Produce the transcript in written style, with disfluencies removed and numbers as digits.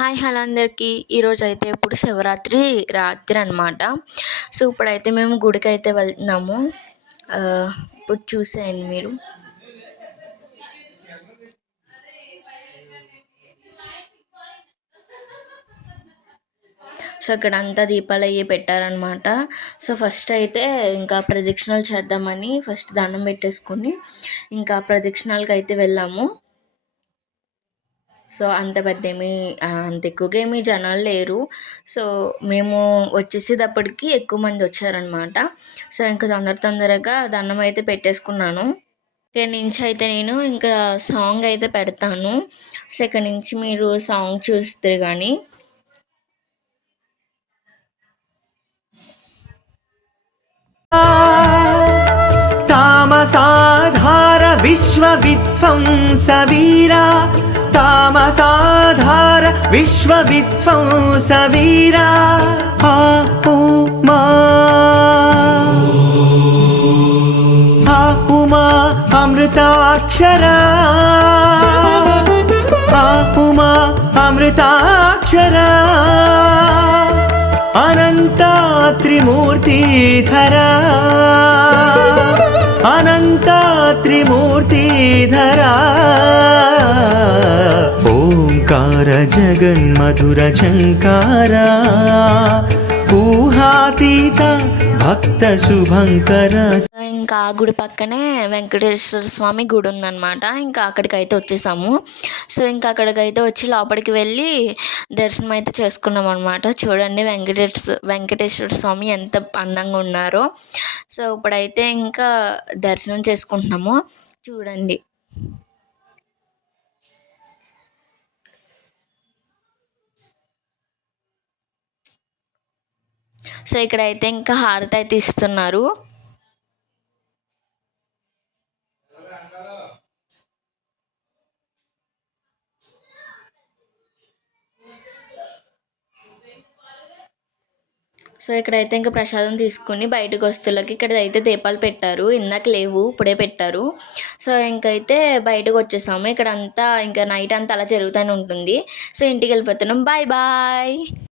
Hi hello అందరికీ. ఈరోజైతే ఇప్పుడు శివరాత్రి రాత్రి అనమాట. సో ఇప్పుడైతే మేము గుడికైతే వెళ్తున్నాము. ఇప్పుడు చూసేయండి మీరు. సో ఇక్కడ అంతా దీపాలు అవి పెట్టారనమాట. సో ఫస్ట్ అయితే ఇంకా ప్రదక్షిణాలు చేద్దామని ఫస్ట్ దండం పెట్టేసుకుని ఇంకా ప్రదక్షిణాలకు అయితే వెళ్ళాము. సో అంత అంత ఎక్కువగా ఏమీ జనాలు లేరు. సో మేము వచ్చేసేటప్పటికి ఎక్కువ మంది వచ్చారనమాట. సో ఇంకా తొందరగా దండం అయితే పెట్టేసుకున్నాను. ఇక్కడి నుంచి అయితే నేను ఇంకా సాంగ్ అయితే పెడతాను. సో ఇక్కడ నుంచి మీరు సాంగ్ చూస్తే కానీ తామసాధార విశ్వవిధ్వంసవీరా తామసాధార విశ్వవిధ్వంసవీరా ఉమా ఉమా అమృతాక్షరా ఉమా అమృతాక్షరా అనంత త్రిమూర్తిధరా అనంత త్రిమూర్తిధరా ఓంకార జగన్మధుర ఝంకారా ఊహాతీత భక్త శుభంకర. ఇంకా ఆ గుడి పక్కనే వెంకటేశ్వర స్వామి గుడి ఉందన్నమాట. ఇంకా అక్కడికైతే వచ్చేసాము. సో ఇంకా అక్కడికైతే వచ్చి లోపలికి వెళ్ళి దర్శనం అయితే చేసుకున్నాం అనమాట. చూడండి వెంకటేశ్వర స్వామి ఎంత అందంగా ఉన్నారో. సో ఇప్పుడైతే ఇంకా దర్శనం చేసుకుంటున్నాము చూడండి. సో ఇక్కడైతే ఇంకా హారతి అయితే ఇస్తున్నారు. సో ఇక్కడైతే ఇంకా ప్రసాదం తీసుకుని బయటకు వస్తువులకి ఇక్కడ అయితే దీపాలు పెట్టారు. ఇందాక లేవు, ఇప్పుడే పెట్టారు. సో ఇంకైతే బయటకు వచ్చేసాము. ఇక్కడ అంతా ఇంకా నైట్ అంతా అలా జరుగుతూనే ఉంటుంది. సో ఇంటికి వెళ్ళిపోతున్నాం. Bye bye.